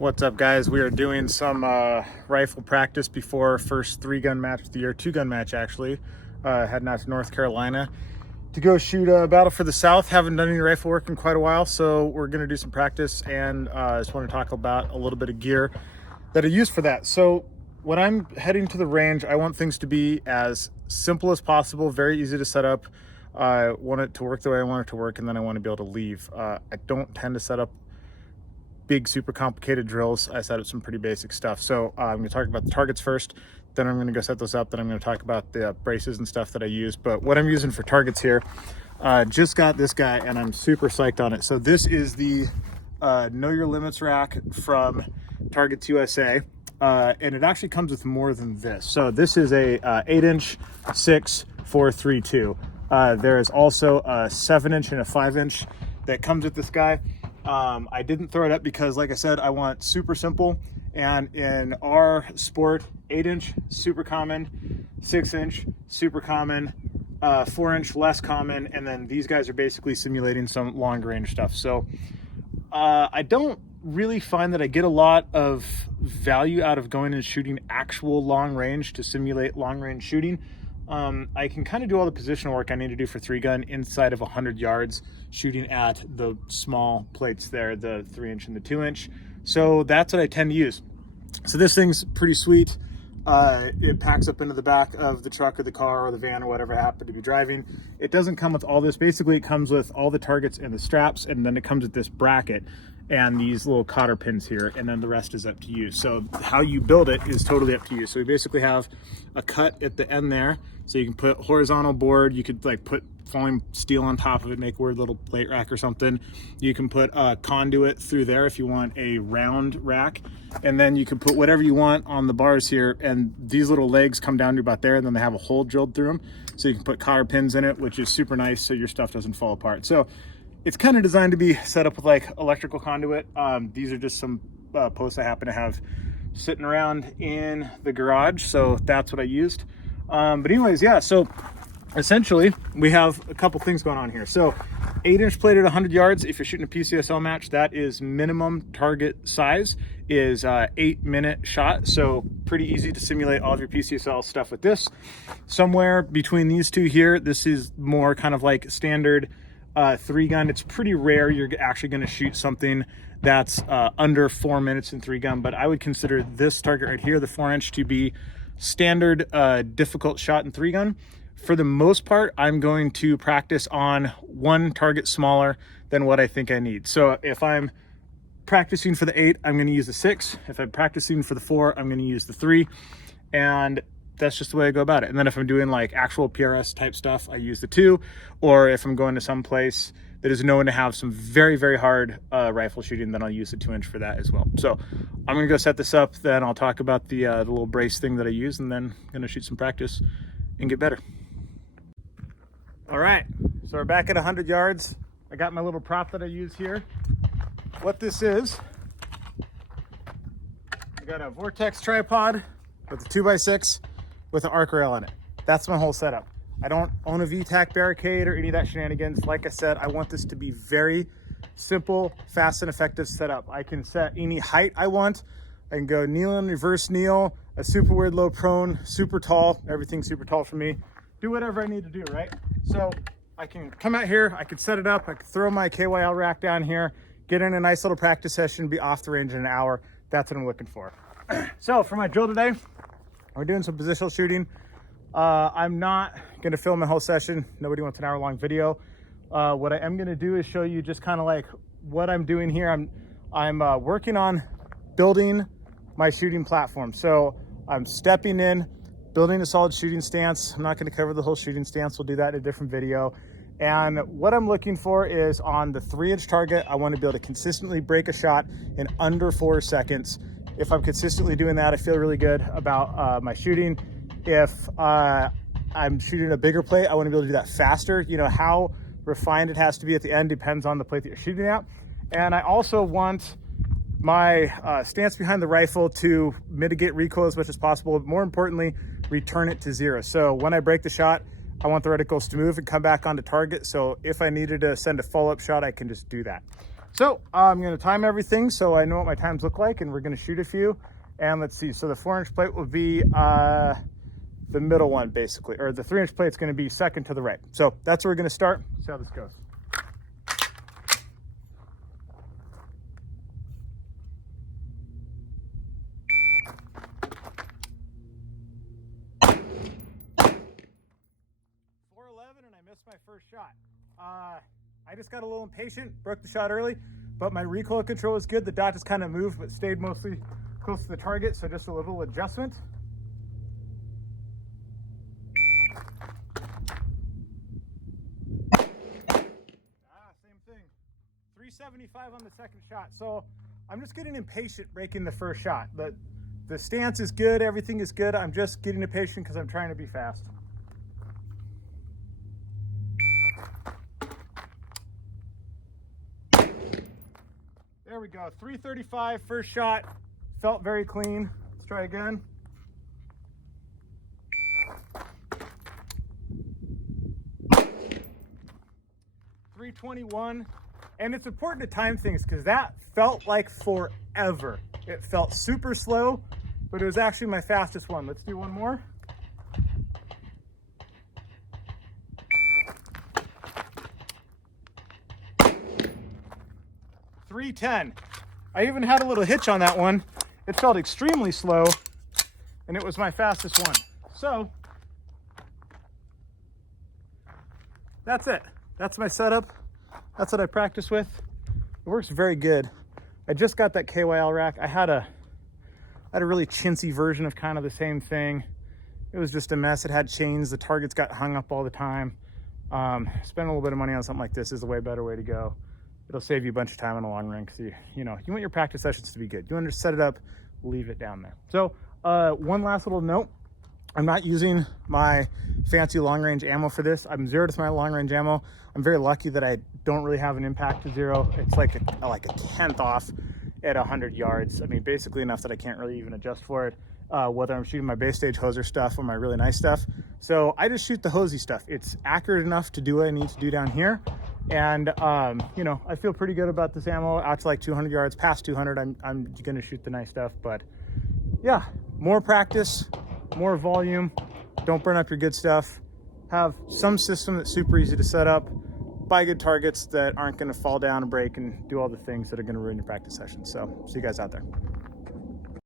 What's up, guys? We are doing some rifle practice before first 3-gun match of the year, 2-gun match actually. Heading out to North Carolina to go shoot a Battle for the South. Haven't done any rifle work in quite a while, so we're going to do some practice, and I just want to talk about a little bit of gear that I use for that. So when I'm heading to the range, I want things to be as simple as possible, very easy to set up. I want it to work the way I want it to work, and then I want to be able to leave. I don't tend to set up big, super complicated drills. I set up some pretty basic stuff. So I'm going to talk about the targets first, then I'm going to go set those up, then I'm going to talk about the braces and stuff that I use. But what I'm using for targets here, just got this guy and I'm super psyched on it. So this is the Know Your Limits rack from Targets USA. And it actually comes with more than this. So this is a 8-inch 6-4-3-2. There is also a 7-inch and a 5-inch that comes with this guy. I didn't throw it up because, like I said, I want super simple. And in our sport, 8-inch, super common, 6-inch, super common, 4-inch, less common. And then these guys are basically simulating some long range stuff. So I don't really find that I get a lot of value out of going and shooting actual long range to simulate long range shooting. I can kind of do all the positional work I need to do for 3-gun inside of 100 yards, shooting at the small plates there, the 3-inch and the 2-inch. So that's what I tend to use. So this thing's pretty sweet. It packs up into the back of the truck or the car or the van or whatever I happen to be driving. It doesn't come with all this. Basically, it comes with all the targets and the straps, and then it comes with this bracket and these little cotter pins here, and then the rest is up to you. So how you build it is totally up to you. So we basically have a cut at the end there, so you can put horizontal board. You could like put falling steel on top of it, make a weird little plate rack or something. You can put a conduit through there if you want a round rack, and then you can put whatever you want on the bars here, and these little legs come down to about there, and then they have a hole drilled through them, so you can put cotter pins in it, which is super nice so your stuff doesn't fall apart. So it's kind of designed to be set up with like electrical conduit. These are just some posts I happen to have sitting around in the garage, so that's what I used. But anyways, yeah, so essentially we have a couple things going on here. So 8-inch plate at 100 yards, if you're shooting a PCSL match, that is minimum target size, is 8-minute shot. So pretty easy to simulate all of your PCSL stuff with this. Somewhere between these two here, this is more kind of like standard 3-gun. It's pretty rare you're actually going to shoot something that's under 4 minutes in 3-gun, but I would consider this target right here, the 4-inch, to be standard difficult shot in 3-gun. For the most part, I'm going to practice on one target smaller than what I think I need. So if I'm practicing for the 8, I'm going to use the 6. If I'm practicing for the 4, I'm going to use the 3. And that's just the way I go about it. And then if I'm doing like actual PRS type stuff, I use the 2. Or if I'm going to some place that is known to have some very, very hard rifle shooting, then I'll use the 2-inch for that as well. So I'm gonna go set this up, then I'll talk about the little brace thing that I use, and then I'm gonna shoot some practice and get better. All right, so we're back at 100 yards. I got my little prop that I use here. What this is, I got a Vortex tripod with a 2x6 with an arc rail in it. That's my whole setup. I don't own a VTAC barricade or any of that shenanigans. Like I said, I want this to be very simple, fast, and effective setup. I can set any height I want. I can go kneel and reverse kneel, a super weird low prone, super tall, everything's super tall for me. Do whatever I need to do, right? So I can come out here, I can set it up, I can throw my KYL rack down here, get in a nice little practice session, be off the range in an hour. That's what I'm looking for. So for my drill today, we're doing some positional shooting. I'm not gonna film a whole session. Nobody wants an hour-long video. What I am gonna do is show you just kind of like what I'm doing here. I'm working on building my shooting platform. So I'm stepping in, building a solid shooting stance. I'm not gonna cover the whole shooting stance. We'll do that in a different video. And what I'm looking for is on the 3-inch target, I wanna be able to consistently break a shot in under 4 seconds. If I'm consistently doing that, I feel really good about my shooting. If I'm shooting a bigger plate, I want to be able to do that faster. You know, how refined it has to be at the end depends on the plate that you're shooting at. And I also want my stance behind the rifle to mitigate recoil as much as possible. More importantly, return it to 0. So when I break the shot, I want the reticles to move and come back onto target. So if I needed to send a follow-up shot, I can just do that. So I'm going to time everything so I know what my times look like, and we're going to shoot a few. And let's see, so the 4-inch plate will be the middle one basically, or the 3-inch plate's going to be second to the right. So that's where we're going to start. See how this goes. And I missed my first shot. I just got a little impatient, broke the shot early, but my recoil control was good. The dot just kind of moved, but stayed mostly close to the target, so just a little adjustment. Same thing. 375 on the second shot. So I'm just getting impatient breaking the first shot. The stance is good, everything is good. I'm just getting impatient because I'm trying to be fast. There we go, 335 first shot, felt very clean. Let's try again. .321, and it's important to time things because that felt like forever. It felt super slow, but it was actually my fastest one. Let's do one more. .310. I even had a little hitch on that one. It felt extremely slow, and it was my fastest one. So that's it. That's my setup. That's what I practice with. It works very good. I just got that KYL rack. I had a really chintzy version of kind of the same thing. It was just a mess. It had chains. The targets got hung up all the time. Spending a little bit of money on something like this is a way better way to go. It'll save you a bunch of time in the long run because you want your practice sessions to be good. You want to set it up, leave it down there. So one last little note. I'm not using my fancy long range ammo for this. I'm zeroed with my long range ammo. I'm very lucky that I don't really have an impact to zero. It's like a tenth off at 100 yards. I mean, basically enough that I can't really even adjust for it, whether I'm shooting my base stage hoser stuff or my really nice stuff. So I just shoot the hosey stuff. It's accurate enough to do what I need to do down here. And I feel pretty good about this ammo out to like 200 yards. Past 200, I'm gonna shoot the nice stuff. But yeah, more practice, more volume. Don't burn up your good stuff. Have some system that's super easy to set up. Buy good targets that aren't gonna fall down and break and do all the things that are gonna ruin your practice session. So see you guys out there.